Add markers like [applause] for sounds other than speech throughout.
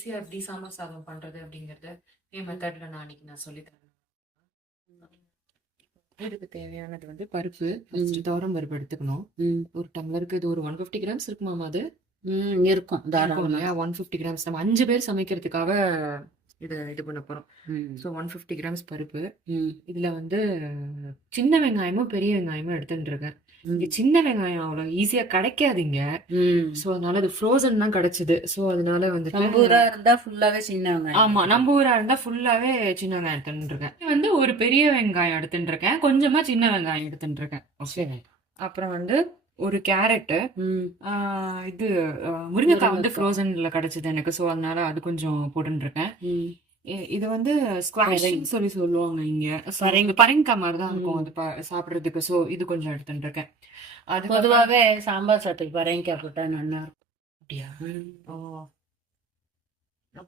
ஈஸியா எப்படி சாம்பார் சாதம் பண்றது அப்படிங்கறத என் மெத்தட்ல நான் அன்னைக்கு நான் சொல்லி தரேன். இதுக்கு தேவையானது வந்து பருப்பு. ஃபர்ஸ்ட் துவரம் பருப்பு எடுத்துக்கணும். ஒரு டம்ளருக்கு இது ஒரு ஒன் ஃபிஃப்டி கிராம்ஸ் இருக்குமாமா அது? ம் இருக்கும். தாராளமா. இல்லையா? ஒன் ஃபிஃப்டி கிராம்ஸ் நம்ம அஞ்சு பேர் சமைக்கிறதுக்காக இதை இது பண்ண போறோம். ஸோ ஒன் ஃபிஃப்டி கிராம்ஸ் பருப்பு. ம். இதுல வந்து சின்ன வெங்காயமும் பெரிய வெங்காயமும் எடுத்துட்டு இருக்கேன். இங்க சின்ன வெங்காயம் அவ்வளோ ஈஸியா கிடைக்காதுங்க. ஸோ அதனால அது ஃப்ரோசன் தான் கிடைச்சது. ஸோ அதனால நம்ம வந்துட்டு ஊரா இருந்தா ஃபுல்லாவே சின்ன வெங்காயம் ஆமா நம்ம ஊரா இருந்தா ஃபுல்லாவே சின்ன வெங்காயம் எடுத்துட்டு இருக்கேன் வந்து ஒரு பெரிய வெங்காயம் எடுத்துட்டு இருக்கேன் கொஞ்சமா சின்ன வெங்காயம் எடுத்துட்டு இருக்கேன் அப்புறம் வந்து ஒரு கேரட்டு இது முருங்கைக்காய் வந்து. ஃப்ரோசன்ல கிடைச்சது எனக்கு. ஸோ அதனால அது கொஞ்சம் இ- இது வந்து ஸ்குவாஷிங் சொல்லி சொல்லுவாங்க இங்க. பரங்கி- பரங்கிக்காய் மாதிரி தான் இருக்கும். அது சாப்பிடுறதுக்கு. ஸோ இது கொஞ்சம் எடுத்துட்டு இருக்கேன். அது பொதுவாகவே சாம்பார் சாத்துக்கு பரங்கிக்காய் போட்டா நல்லா அப்படியா? இருக்கும் ஓ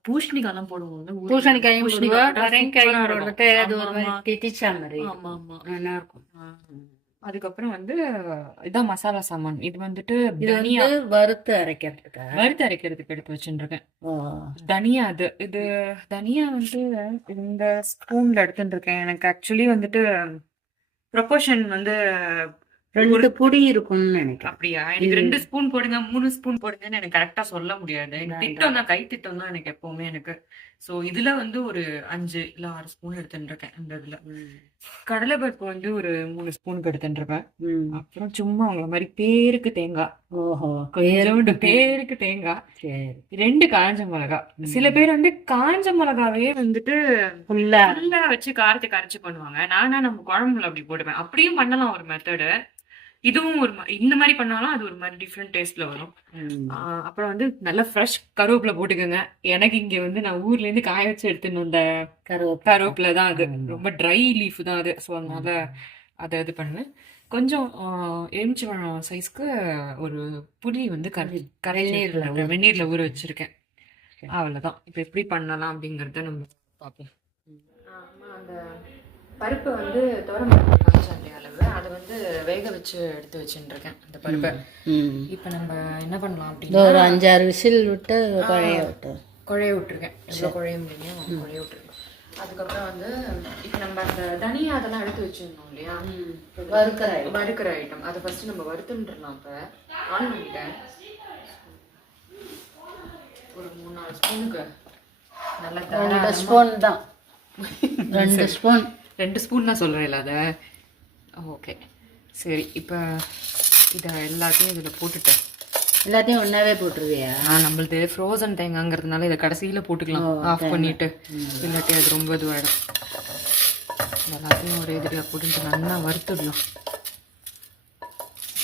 பூஷணிக்காய்லாம் போடுவோம். சூப்பரா போட்டுட்டு இருக்கும். அது ஒரு ஆமா, மாதிரி ஆமா. தித்திச்சா மாதிரி ஆமா ஆமா நல்லா இருக்கும். அதுக்கப்புறம் வந்து இதான் மசாலா சாமான். இது வந்துட்டு தனியா வறுத்து அரைக்கிறதுக்கா? வறுத்து அரைக்கிறதுக்கு எடுத்து வச்சுருக்கேன் தனியா அது இது தனியா வந்து இந்த ஸ்பூன்ல எடுத்துட்டு இருக்கேன் எனக்கு ஆக்சுவலி வந்துட்டு ப்ரொபோர்ஷன் வந்து ரெண்டு பொடி இருக்கும்னு நினைக்கிறேன். அப்படியா? எனக்கு. ரெண்டு ஸ்பூன் போடுங்க மூணு ஸ்பூன் போடுங்கன்னு எனக்கு கரெக்டா சொல்ல முடியாது. எனக்கு. திட்டம் தான் கை திட்டம் தான் எனக்கு எப்பவுமே எனக்கு. சோ இதுல வந்து ஒரு அஞ்சு இல்ல ஆறு ஸ்பூன் எடுத்துட்டு இருக்கேன் இந்த இதுல. கடலை பருப்பு வந்து ஒரு மூணு ஸ்பூனுக்கு ம். அப்புறம் சும்மா உங்களை மாதிரி பேருக்கு தேங்காய். ஓஹோ. கொஞ்சோண்டு பேருக்கு தேங்காய். ரெண்டு காஞ்ச மிளகா. ம். சில பேர் வந்து காஞ்ச மிளகாவே வந்துட்டு ஃபுல்லா. ஃபுல்லா வச்சு காரத்துக்கு அரைச்சு பண்ணுவாங்க. நானா நம்ம குழம்புல அப்படி போடுவேன் அப்படியும் பண்ணலாம் ஒரு மெத்தடு இதுவும் ஒரு இந்த மாதிரி பண்ணாலும் அது ஒரு மாதிரி டிஃப்ரெண்ட் டேஸ்ட்ல வரும். அப்புறம் வந்து நல்ல ஃப்ரெஷ் கருவேப்பிலை போட்டுக்கோங்க. எனக்கு இங்க வந்து நான் ஊர்ல இருந்து காய வச்சு எடுத்துன்னு வந்த கருவேப்பிலை. தான் அது. ரொம்ப ட்ரை லீஃப் தான் அது. ஸோ அதனால அதை இது பண்ணு கொஞ்சம் எலுமிச்சி பழம் சைஸ்க்கு ஒரு புளி வந்து கரை கரை வெந்நீர்ல ஊற- வச்சிருக்கேன். சரி. அவ்வளவுதான். இப்போ எப்படி பண்ணலாம் அப்படிங்கறத நம்ம பார்ப்போம். அந்த பருப்பு வந்து காய்ச்சல் அளவு வந்து வேக வச்சு எடுத்து வச்சுட்டு இருக்கேன் அந்த பருப்பை. இப்போ நம்ம என்ன பண்ணலாம் இந்த ஒரு அப்படின்னா அஞ்சாறு விசில் விட்டு குழைய விட்டு குழைய விட்டுருக்கேன். எவ்வளோ குழைய முடியும் குழைய விட்டுருக்கேன் அதுக்கப்புறம் வந்து இப்போ நம்ம அந்த தனியா அதெல்லாம் எடுத்து வச்சிருந்தோம் இல்லையா? வறுக்கிற வறுக்கிற ஐட்டம் அதை ஃபர்ஸ்ட் நம்ம வறுத்துட்டுலாம் இப்போ. ஆன் பண்ணிட்டேன் ஒரு மூணு நாலு ஸ்பூனுக்கு. நல்லா ரெண்டு ஸ்பூன் தான். ரெண்டு ஸ்பூன். ரெண்டு ஸ்பூன் தான் சொல்கிறேன் அதை. ஓகே சரி இப்போ இதை எல்லாத்தையும் இதில் போட்டுட்டேன். எல்லாத்தையும் ஒன்னாவே போட்டுருவியா? நான் நம்மளது ஃப்ரோசன் தேங்காங்கிறதுனால இதை கடைசியில் போட்டுக்கலாம். ஆஃப். பண்ணிட்டு. இல்லாட்டி அது ரொம்ப இதுவாகிடும் எல்லாத்தையும் ஒரு இதில் போட்டுட்டு நல்லா வறுத்துடலாம்.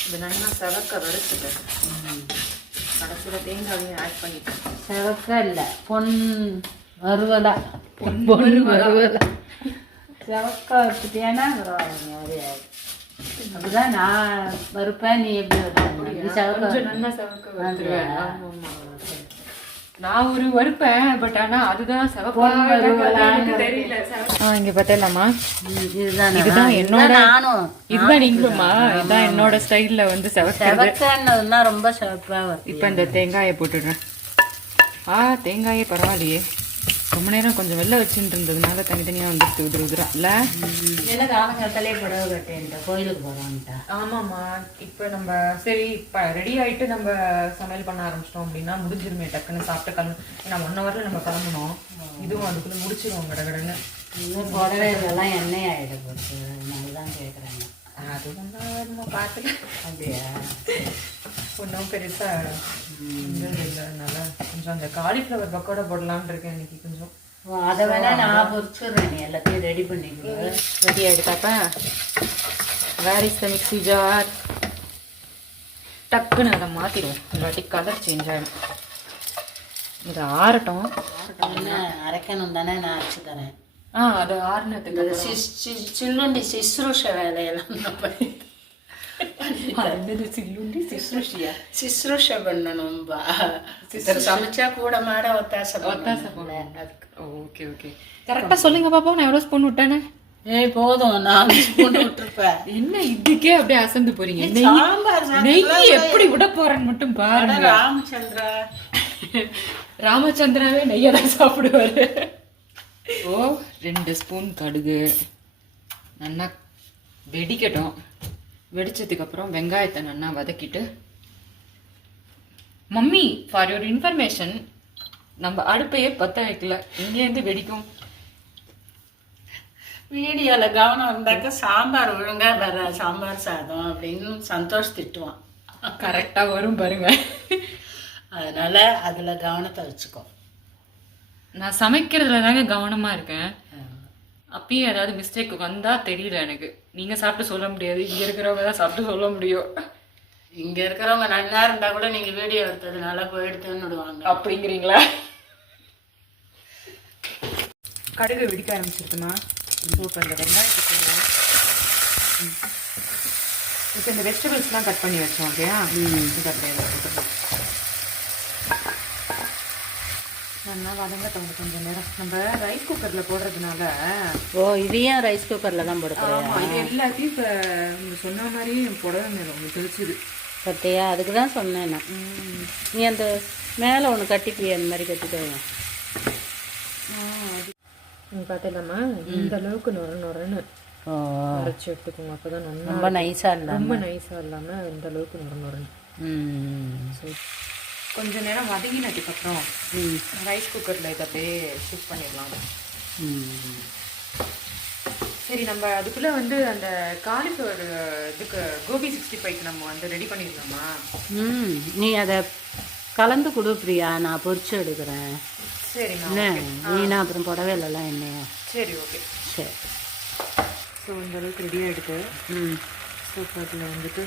இது நல்லா செவக்க வறுத்துட்டு கடைசியில் தேங்காவையும் ஆட் பண்ணிட்டேன். செவக்க இல்ல பொன் வறுவலா. பொன் பொன் வறுவலா. வறுவலா செவக்க வச்சுட்டியானா பரவாயில்லைங்க அதே அப்படிதான் நான் வறுப்பேன் நீ எப்படி வைப்ப? நீ செவக்க நான் ஒரு வறுப்பேன் பட் ஆனால் அதுதான் செவப்பா தெரியல ஆ இங்கே பார்த்தலாமா இதுதான் இதுதான் என்னோட- நானும் இதுதான் நீங்களுமா இதுதான் என்னோட ஸ்டைலில் வந்து செவக்கிறது ரொம்ப செவப்பா இப்போ இந்த தேங்காயை போட்டுடுறேன் ஆ தேங்காயே பரவாயில்லையே ரொம்ப நேரம் கொஞ்சம் வெளில வச்சுட்டு இருந்ததுனால தனித்தனியாக வந்துட்டு உதிர உதிரா. இல்லை? என்ன காலங்காத்தாலே புடவை கட்டேன்ட்ட கோயிலுக்கு போறான்ட்டா? ஆமாம்மா. இப்போ நம்ம சரி இப்போ ரெடி ஆயிட்டு நம்ம சமையல் பண்ண ஆரம்பிச்சிட்டோம் அப்படின்னா முடிஞ்சிருமே டக்குன்னு சாப்பிட்டு கிளம்பு. ஏன்னா ஒன் ஹவரில் நம்ம கிளம்பணும். இதுவும் அதுக்குள்ளே முடிச்சிருவோம் கடகடன்னு. இன்னும் புடவை இதெல்லாம் எண்ணெய் ஆயிட போகுது. அதனால தான் கேட்குறாங்க அது வந்து நம்ம பார்த்துக்கலாம் அப்படியா ஒன்றும் பெருசாக இல்லைனால கொஞ்சம் அந்த காலிஃப்ளவர் பக்கோடா போடலாம்னு இருக்கேன் இன்னைக்கு கொஞ்சம். அதை வேணா நான் பொறிச்சுடுறேன். நீ எல்லாத்தையும் ரெடி பண்ணிக்கோ. Ready ஆகிடுதாப்பா where is the mixie jar டக்குன்னு அதை மாற்றிடுவோம் இல்லாட்டி கலர் சேஞ்ச் ஆகிடும் இது ஆறட்டும். என்ன அரைக்கணும் தானே நான் அரைச்சு தரேன். அது ஆறுனதுக்கு சில்லுண்டி சிஸ்ரூஷ வேலையெல்லாம் [laughs] என்னது சில்லுண்டி சிஸ்ருஷியா? சிஸ்ரூஷ பண்ணணும்பா. சமைச்சா கூட மாட ஒத்தாசை ஒத்தாசை அதுக்கு. Okay okay. கரெக்டாக சொல்லுங்க பாப்பா நான் எவ்வளோ ஸ்பூன் விட்டேனே ஏய் போதும். நான் [laughs] ஸ்பூன் விட்டுருப்பேன். என்ன இதுக்கே அப்படியே அசந்து போறீங்க? நெய் சாம்பார் நெய் எப்படி விட போறேன்னு மட்டும் பாருங்க. ராமச்சந்திரா. [laughs] ராமச்சந்திராவே நெய்யை தான் சாப்பிடுவாரு. ஓ ரெண்டு ஸ்பூன் கடுகு. நல்லா வெடிக்கட்டும். வெடிச்சதுக்கு அப்புறம் வெங்காயத்தை நல்லா வதக்கிட்டு மம்மி ஃபார் யுவர் இன்ஃபர்மேஷன் நம்ம அடுப்பையே பத்த வைக்கல. இங்கேருந்து வெடிக்கும்? வீடியோவில் கவனம் இருந்தாக்க சாம்பார் ஒழுங்கா வர சாம்பார் சாதம் அப்படின்னு சந்தோஷ் திட்டுவான். கரெக்டா வரும் பாருங்க. அதனால அதில் கவனத்தை வச்சுக்கோ. நான் சமைக்கிறதுல தாங்க கவனமா இருக்கேன். அப்பயும் ஏதாவது மிஸ்டேக் வந்தா தெரியல எனக்கு. நீங்க சாப்பிட்டு சொல்ல முடியாது. இங்க இருக்கிறவங்க தான் சாப்பிட்டு சொல்ல முடியும். இங்கே இருக்கிறவங்க நல்லா இருந்தால் கூட நீங்கள் வீடியோ எடுத்ததுனால போயிடுத்துன்னு விடுவாங்க. அப்படிங்கிறீங்களா? கடுகு வெடிக்க ஆரம்பிச்சிருக்குமா? இப்போ இந்த வெங்காயத்தை போடுவோம். ம். இப்போ இந்த வெஜிடபிள்ஸ்லாம் கட் பண்ணி வச்சோம் இல்லையா இது அப்படியே இதில் போட்டுக்கலாம் நல்லா வதங்கட்டும் கொஞ்சம் நேரம். நம்ம ரைஸ் குக்கரில் போடுறதுனால ஓ இதையும் ரைஸ் குக்கரில் தான் போட ஆமாம் இது எல்லாத்தையும் இப்போ சொன்ன மாதிரி புடவை மேலே ஒன்று பத்தியா அதுக்கு தான் சொன்னேன் நான். நீ அந்த மேலே ஒன்று கட்டிப்பிய அந்த மாதிரி கட்டிக்கோங்க. பார்த்துலாமா இந்த அளவுக்கு நொர நொரன்னு ஓ. அரைச்சி எடுத்துக்கோங்க. அப்போ தான் ரொம்ப நைஸாக இல்லை ரொம்ப நைஸாக இல்லாமல் இந்த அளவுக்கு நொர நொரன்னு. ம். ஸோ கொஞ்ச நேரம் வதங்கினதுக்கு அப்புறம் ம் ரைஸ் குக்கரில் இதை அப்படியே ஷிஃப்ட் பண்ணிடலாம். சரி நம்ம அதுக்குள்ளே வந்து அந்த காலிஃப்ளவர் இதுக்கு கோபி சிக்ஸ்டி ஃபைவ்க்கு நம்ம வந்து ரெடி பண்ணிடலாமா? ம். நீ அதை கலந்து கொடு பிரியா நான் பொரிச்சு எடுக்கிறேன். நீ நான் அப்புறம் புடவை இல்லைலாம் என்னையா. சரி ஓகே சரி. ஸோ இந்த அளவுக்கு ரெடியாக எடுத்து ம். ஸோ அதில் வந்துட்டு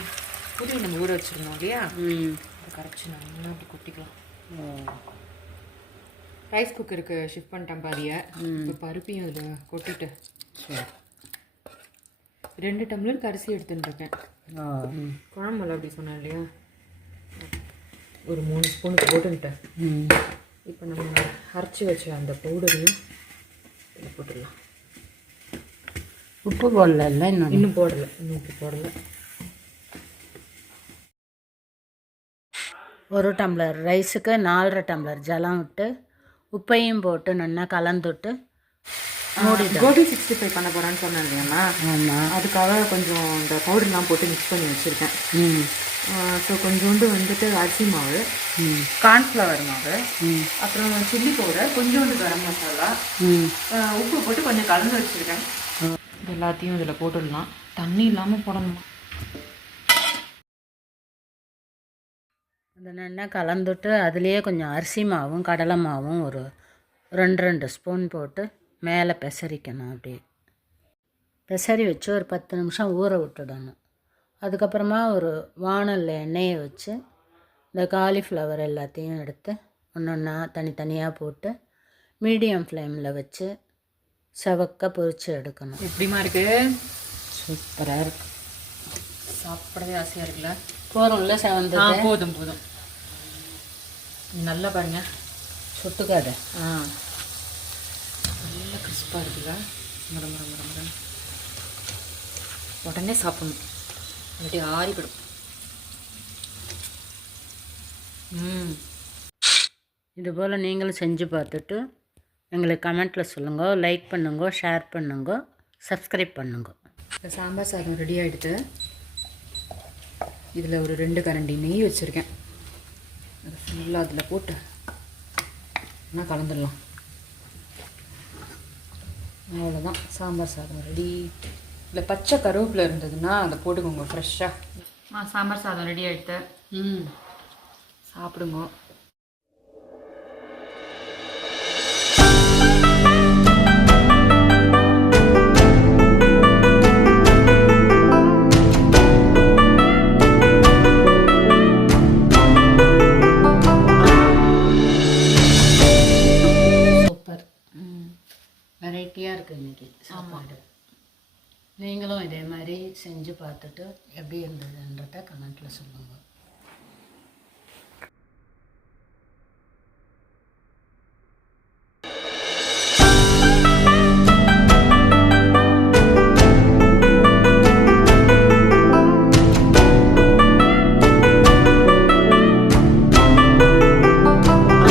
புளி நம்ம ஊற வச்சுருந்தோம் இல்லையா? ம். அதை கரைச்சி நல்லா அப்படி கொட்டிக்கலாம். ரைஸ் குக்கருக்கு ஷிஃப்ட் பண்ணிட்டேன் பாதியை இப்போ பருப்பையும் அதில் கொட்டிட்டு ரெண்டு டம்ளருக்கு அரிசி எடுத்துட்டுருக்கேன் குழம்புல அப்படி சொன்னேன் இல்லையா? ஒரு மூணு ஸ்பூனுக்கு போட்டுன்ட்டேன். இப்போ நம்ம அரைச்சி வச்ச அந்த பவுடரையும் போட்டுடலாம். உப்பு போடல இன்னும்? இன்னும் போடலை. இன்னும் உப்பு போடலை. ஒரு டம்ளர் ரைஸுக்கு நாலரை டம்ளர் ஜலம் விட்டு உப்பையும் போட்டு நல்லா கலந்துட்டு மூடிட்டு. கோபி சிக்ஸ்டி ஃபைவ் பண்ண போகிறேன்னு சொன்னேன் இல்லையாம்மா? ஆமாம் அதுக்காக கொஞ்சம் இந்த பவுடர்லாம் போட்டு மிக்ஸ் பண்ணி வச்சுருக்கேன். ம். ஸோ கொஞ்சோண்டு வந்துட்டு அரிசி மாவு ம். கார்ன்ஃப்ளவர் மாவு ம். அப்புறம் சில்லி பவுடர் கொஞ்சோண்டு கரம் மசாலா உப்பு போட்டு கொஞ்சம் கலந்து வச்சுருக்கேன். எல்லாத்தையும் இதில் போட்டுடலாம். தண்ணி இல்லாமல் போடணுமா? அதை நல்லா கலந்துட்டு அதுலேயே கொஞ்சம் அரிசி மாவும் கடலை மாவும் ஒரு ரெண்டு ரெண்டு ஸ்பூன் போட்டு மேலே பெசரிக்கணும் அப்படியே. பெசரி வச்சு ஒரு பத்து நிமிஷம் ஊற விட்டுடணும். அதுக்கப்புறமா ஒரு வாணலில் எண்ணெயை வச்சு இந்த காலிஃப்ளவர் எல்லாத்தையும் எடுத்து ஒன்று ஒன்றா தனித்தனியாக போட்டு மீடியம் ஃப்ளேமில் வச்சு செவக்க பொரிச்சு எடுக்கணும். எப்படிமா இருக்கு? சூப்பராக இருக்கு. சாப்பிடவே ஆசையாக இருக்குல்ல? போகிறோம்ல செவந்து போதும் போதும். நல்லா பாருங்க. சுட்டுக்காத. ஆ. நல்ல கிறிஸ்பாக இருக்குல்ல முட முட முட முட. உடனே சாப்பிடணும். இல்லாட்டி ஆறிவிடும் ம். இது போல் நீங்களும் செஞ்சு பார்த்துட்டு எங்களுக்கு கமெண்ட்டில் சொல்லுங்க லைக் பண்ணுங்க ஷேர் பண்ணுங்க சப்ஸ்கிரைப் பண்ணுங்க. இப்போ சாம்பார் சாதம் ரெடி ஆகிடுது இதில் ஒரு ரெண்டு கரண்டி நெய் வச்சுருக்கேன். அது ஃபுல்லாக அதில் போட்டு என்ன கலந்துடலாம். அவ்வளோதான் சாம்பார் சாதம் ரெடி இல்லை பச்சை கருவேப்பிலை இருந்ததுன்னா அதை போட்டுக்கோங்க ஃப்ரெஷ்ஷாக ஆ. சாம்பார் சாதம் ரெடி ஆகிடுது ம். சாப்பிடுங்க. நீங்களும் இதே மாதிரி செஞ்சு பார்த்துட்டு எப்படி இருந்ததுன்றத கமெண்ட்டில் சொல்லுங்கள்